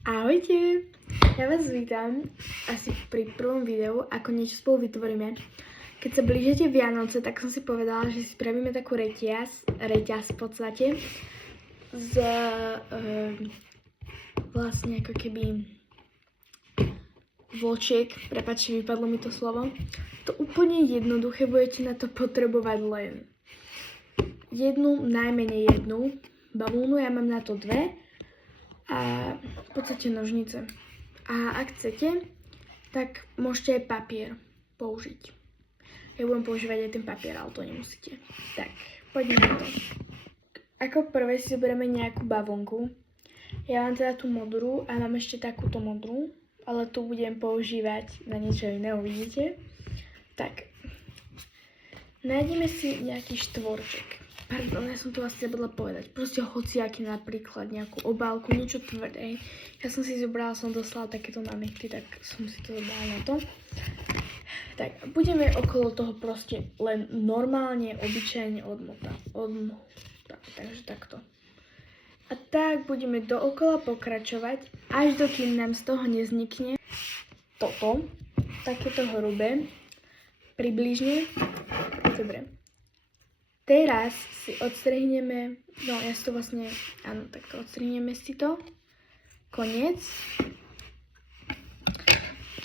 Ahojte! Ja vás vítam asi pri prvom videu, ako niečo spolu vytvoríme. Keď sa blížite Vianoce, tak som si povedala, že si spravíme takú reťaz v podstate z vlastne ako keby vločiek, prepáčte, vypadlo mi to slovo. To úplne jednoduché, budete na to potrebovať len najmenej jednu bavúnu, ja mám na to dve. A v podstate nožnice. A ak chcete, tak môžete aj papier použiť. Ja budem používať aj ten papier, ale to nemusíte. Tak, poďme na to. Ako prvé si zoberieme nejakú bavlnku. Ja mám teda tú modrú a mám ešte takúto modrú, ale tu budem používať na niečo iné, uvidíte. Tak, nájdeme si nejaký štvorček. Pardon, ja som to vlastne zabudla povedať. Proste hociaký, napríklad nejakú obálku, niečo tvrdé. Ja som si zobrala, som dostala takéto námety, tak som si to zobrala na to. Tak, budeme okolo toho proste len normálne, obyčajne odmotať. Takže takto. A tak budeme dookola pokračovať, až dokým nám z toho neznikne toto. Takéto hrubé. Približne. Dobre. Teraz si odstrihneme, no ja si to vlastne, áno, takto odstrihneme si to. Koniec.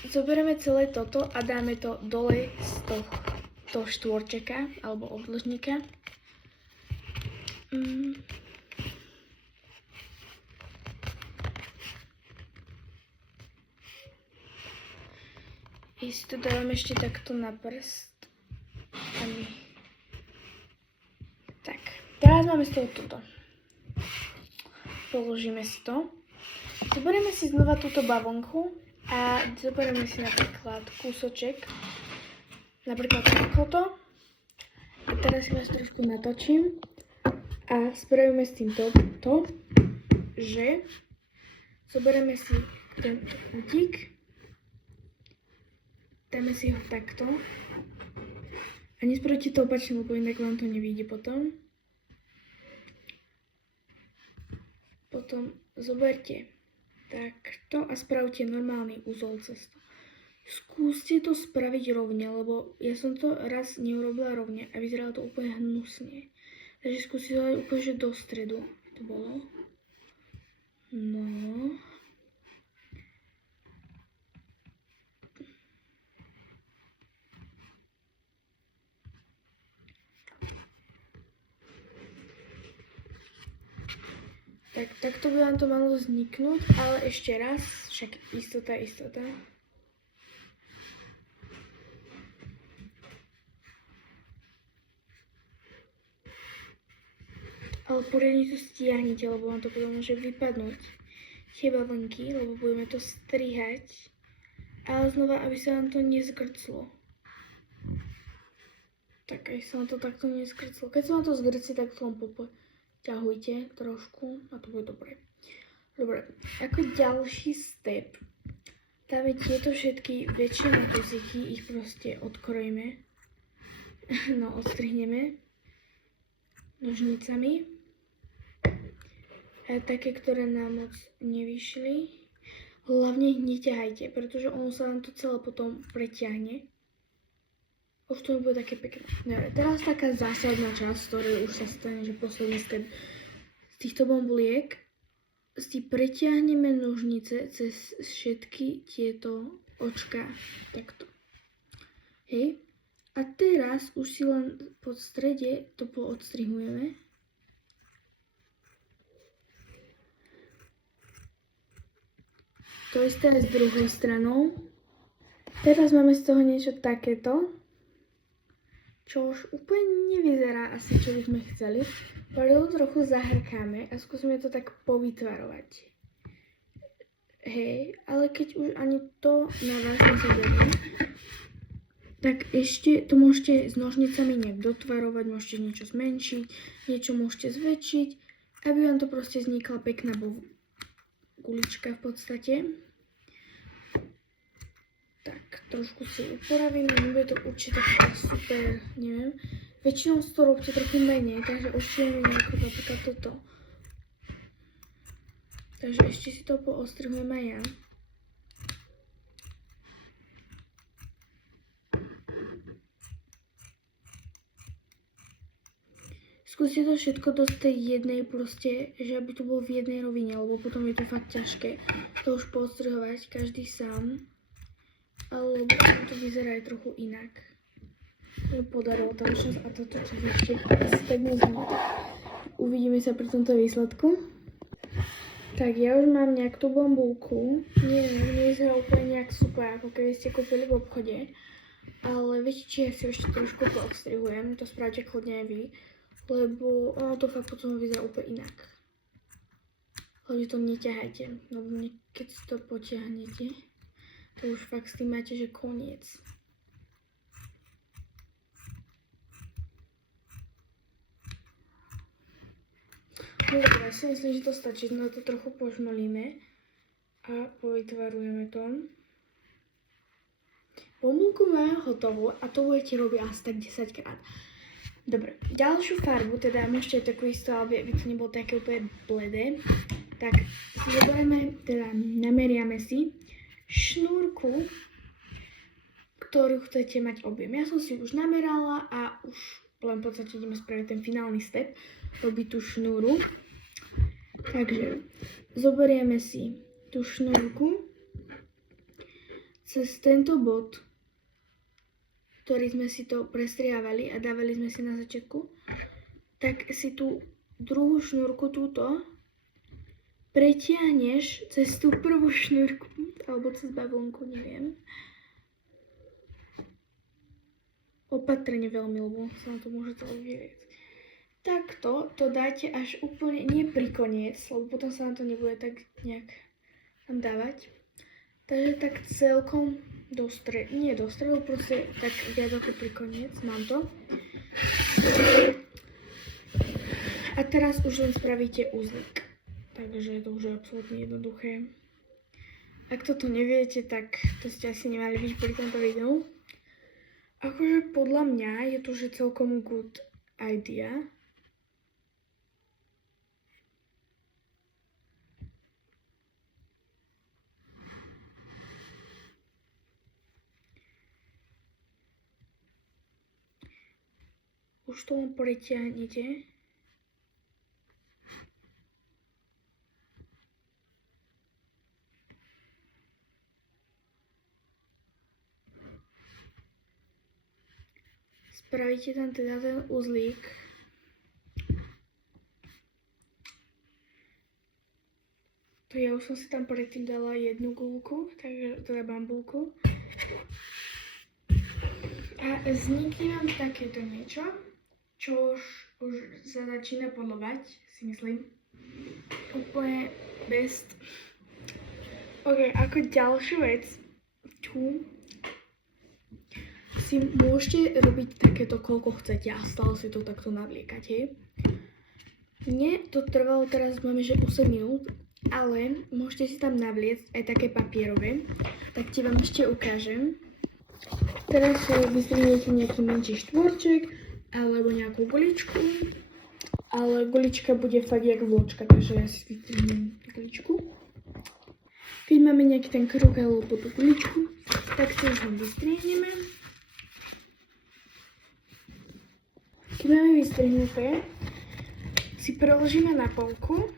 Zoberieme celé toto a dáme to dole z toho štvorčeka, alebo obdĺžnika. Ja si to dávam ešte takto na prst. Tak, teraz máme z toho toto. Položíme si to. Zoberieme si znova túto bavlnku a zoberieme si napríklad kúsoček. Napríklad toto. A teraz si vás trošku natočím a spravíme s tým to, že zoberieme si tento kútik, dáme si ho takto. A nespravte to opačne, lebo inak vám to nevyjde potom. Potom zoberte takto a spravte normálny úzol cez to. Skúste to spraviť rovne, lebo ja som to raz neurobila rovne a vyzeralo to úplne hnusne. Takže skúste to dať úplne že do stredu. To bolo. No. Takto by vám to malo vzniknúť, ale ešte raz, však istota. Ale poriadne to stiahnite, lebo vám to potom môže vypadnúť tie bavlnky, lebo budeme to strihať. Ale znova, aby sa vám to nezgrclo. Tak, aj sa vám to takto nezgrclo. Keď sa vám to zgrci, tak to len ťahujte trošku a to bude dobre. Dobre, ako ďalší step dáme tieto všetky väčšie matoziky, ich proste odkrojíme, no odstrihneme nožnicami. A také, ktoré nám moc nevyšli, hlavne ich neťahajte, pretože ono sa vám to celé potom preťahne. Už to bude také pekné. Dobre, teraz taká zásadná časť, ktorej už sa stane, že posledný step z týchto bombuliek. Si pretiahneme nožnice cez všetky tieto očká. Takto. Hej. A teraz už si len po strede to poodstrihujeme. To isté aj s druhou stranou. Teraz máme z toho niečo takéto. Čo už úplne nevyzerá asi, čo by sme chceli. Preto trochu zahrkáme a skúsime to tak povytvarovať. Hej, ale keď už ani to na vás nezabudne, tak ešte to môžete s nožnicami nejak dotvarovať, môžete niečo zmenšiť, niečo môžete zväčšiť, aby vám to proste vznikla pekná gulička v podstate. Trošku si upravím, nebude to určite super, neviem. Väčšinou si to robte trochu menej, takže určite mi nejako napríklad toto. Takže ešte si to poostrihujem aj ja. Skúste to všetko do tej jednej proste, že aby to bolo v jednej rovine, lebo potom je to fakt ťažké to už poostrihovať každý sám. Ale to vyzerá aj trochu inak. Podarilo to už a toto čo ešte asi tak nezmá. Uvidíme sa pri tomto výsledku. Tak ja už mám nejak tú bambulku. Neviem, nevyzerá úplne nejak super, ako keby ste kúpili v obchode. Ale viete, či ja si ešte trošku poostrihujem, to spravte kľudne aj vy. Lebo ono to fakt potom vyzerá úplne inak. Hlavne to neťahajte, lebo keď si to potiahnete, to už fakt s tým máte, že koniec. Dobre, ja si myslím, že to stačí, no to trochu požmolíme a povytvarujeme to. Bambulku máme hotovú a to budete robiť asi tak 10 krát. Dobre, ďalšiu farbu, teda môžete takú istú, aby to nebolo také úplne bledé, tak si zoberieme, teda nameriame si šnúrku, ktorú chcete mať objem. Ja som si už namerala a už len v podstate ideme spraviť ten finálny step, robiť tú šnúru. Takže zoberieme si tú šnúrku cez tento bod, ktorý sme si to prestriávali a dávali sme si na začiatku, tak si tú druhú šnúrku túto pretiahneš cez tú prvú šnúrku, alebo cez bavlnku, neviem. Opatrne veľmi, lebo sa na to môže celé vyrieť. Takto to dáte až úplne, nie pri koniec, lebo potom sa na to nebude tak nejak dávať. Takže tak celkom nie do stredu, proste tak viac ako pri koniec, mám to. A teraz už len spravíte uzlík. Takže to už je absolútne jednoduché. Ak toto neviete, tak to ste asi nemali byť pri tomto videu. Akože podľa mňa je to že celkom good idea. Už to len pretiahnete. Spravíte tam teda ten uzlík. To ja už som si tam predtým dala jednu guľku, takže teda bambulku. A vznikne vám takéto niečo, čo už sa začína podobať, si myslím. Úplne best. Ok, ako ďalšiu vec, tu si môžete robiť takéto, koľko chcete a stále si to takto navliekať, hej. Mne to trvalo teraz, máme, že 8 minút, ale môžete si tam navliecť aj také papierové, tak ti vám ešte ukážem. Teraz vystrihnete nejaký menší štvorček alebo nejakú guličku, ale gulička bude fakt jak vločka, takže ja si vystrihnem guličku. Keď máme nejaký ten kruh alebo tú guličku, tak si už ho vystrihneme. Keď máme vystrihnuté, si preložíme na polku,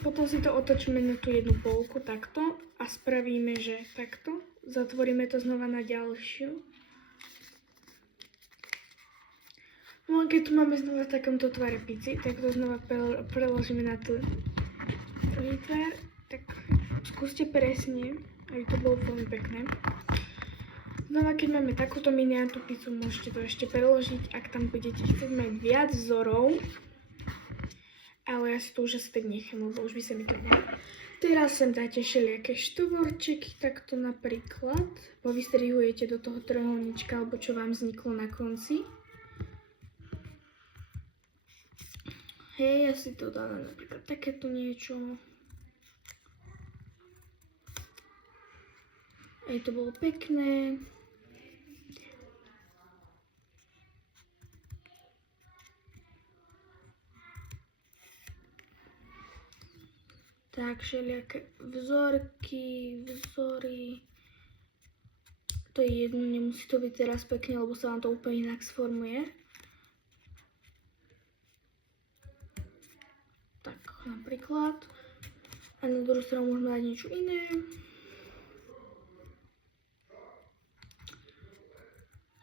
potom si to otočíme na tú jednu polku takto a spravíme, že takto. Zatvoríme to znova na ďalšiu. No a keď tu máme znova v takomto tvare pici, tak to znova preložíme na tú druhý tvar. Tak skúste presne, aby to bolo veľmi pekné. Znova, keď máme takúto miniatúrnu pizzu, môžete to ešte preložiť, ak tam budete chcieť mať viac vzorov. Ale ja si to už asi tak nechám, lebo už by sa mi to dalo. Teraz sem dáte všelijaké štvorčeky, takto napríklad. Povystrihujete do toho trojuholníčka, alebo čo vám vzniklo na konci. Hej, ja si to dám napríklad takéto niečo. Aj to bolo pekné. tak všelijaké vzorky, vzory. To je jedno, nemusí to byť teraz pekne, lebo sa vám to úplne inak sformuje. Tak, napríklad. A na druhú stranu môžeme dať niečo iné.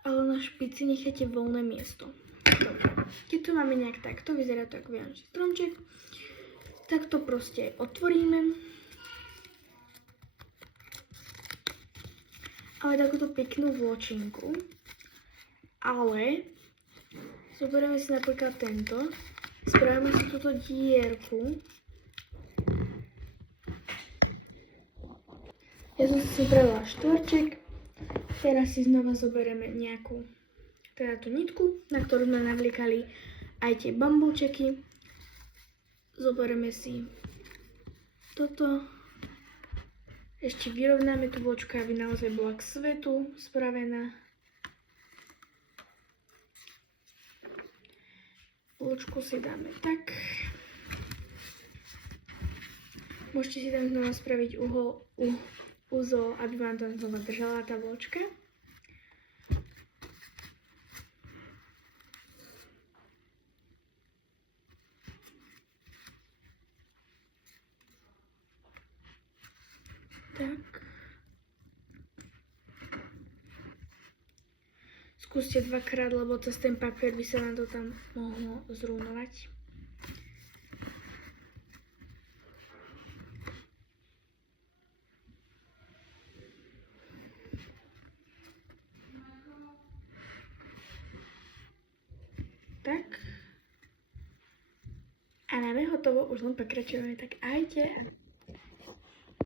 Ale na špici nechajte voľné miesto. Dobre. Keď to máme nejak takto, vyzerá to ako vianočný stromček, tak to proste otvoríme. Máme takúto peknú vločinku. Ale zoberieme si napríklad tento. Spravíme si túto dierku. Ja som si spravila štvorček. Teraz si znova zoberieme nejakú, teda tú nitku, na ktorú sme navliekali aj tie bambúčeky. Zoberieme si toto. Ešte vyrovnáme tú vločku, aby naozaj bola k svetu spravená. Vločku si dáme tak. Môžete si tam znova spraviť úzol, aby vám tam znova držala tá vločka. Tak. Skúste dvakrát, lebo cez ten papier by sa vám to tam mohlo zrúnovať. Tak. A máme hotovo, už len pokračujeme, tak ajte.